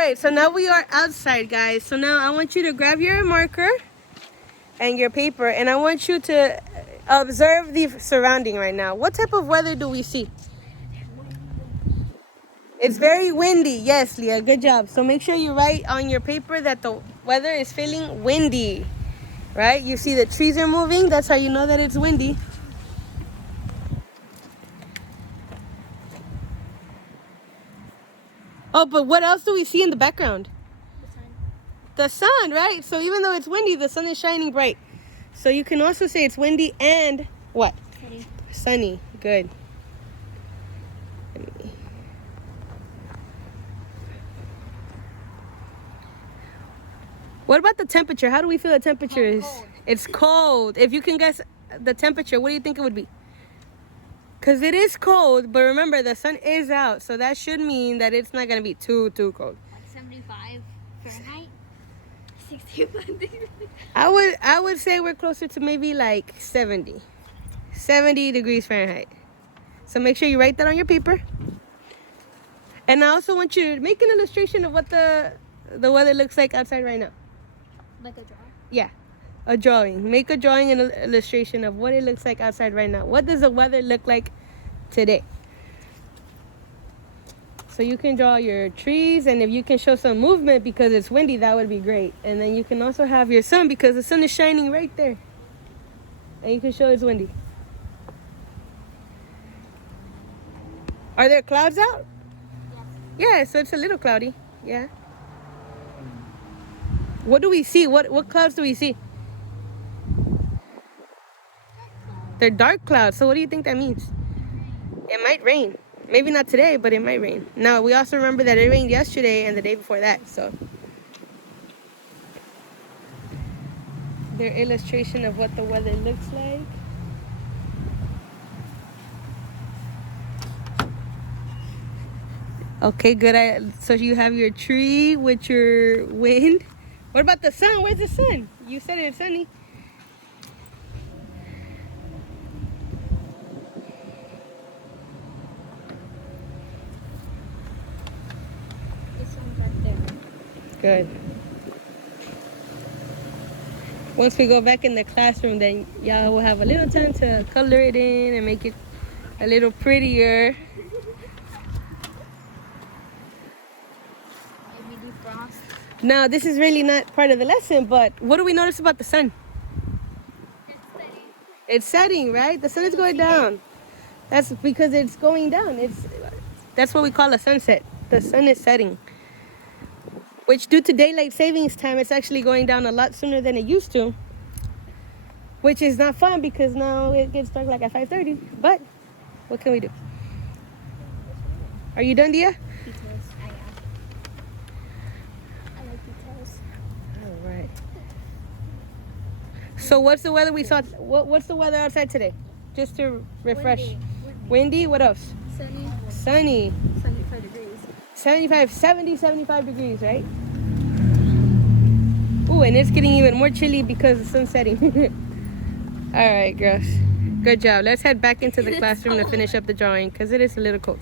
right, so now we are outside, guys. So now I want you to grab your marker and your paper, and I want you to observe the surrounding right now. What type of weather do we see? It's very windy. Yes, Leah, good job. So make sure you write on your paper that the weather is feeling windy, right? You see the trees are moving. That's how you know that it's windy. Oh, but what else do we see in the background? The sun, right? So even though it's windy, the sun is shining bright. So you can also say it's windy and what? Sunny. Sunny. Good. What about the temperature? How do we feel the temperature is? Cold. It's cold. If you can guess the temperature, what do you think it would be? Because it is cold, but remember the sun is out, so that should mean that it's not going to be too cold. Like 75 Fahrenheit? 65 degrees. I would say we're closer to maybe like 70 degrees Fahrenheit. So make sure you write that on your paper. And I also want you to make an illustration of what the weather looks like outside right now. Like a drawing? Yeah, a drawing. Make a drawing and an illustration of what it looks like outside right now. What does the weather look like today? So you can draw your trees, and if you can show some movement because it's windy, that would be great. And then you can also have your sun because the sun is shining right there. And you can show it's windy. Are there clouds out? Yeah, so it's a little cloudy. Yeah. What do we see? What clouds do we see? They're dark clouds. So what do you think that means? It might rain. Maybe not today, but it might rain. Now, we also remember that it rained yesterday and the day before that, so. Their illustration of what the weather looks like. Okay, good. So you have your tree with your wind. What about the sun? Where's the sun? You said it's sunny. This one's right there. Good. Once we go back in the classroom, then y'all will have a little time to color it in and make it a little prettier. Maybe do frost. Now, this is really not part of the lesson, but what do we notice about the sun? It's steady. It's setting, right? The sun is going down. That's because it's going down. That's what we call a sunset. The sun is setting. Which, due to daylight savings time, it's actually going down a lot sooner than it used to. Which is not fun because now it gets dark like at 5:30. But what can we do? Are you done, Dia? Details. I like details. All right. So what's the weather we saw? What's the weather outside today? Just to refresh. Windy. What else? Sunny. Sunny. 75 degrees. 75 degrees, right? Ooh, and it's getting even more chilly because the sun's setting. All right, girls. Good job. Let's head back into the classroom to finish up the drawing because it is a little cold.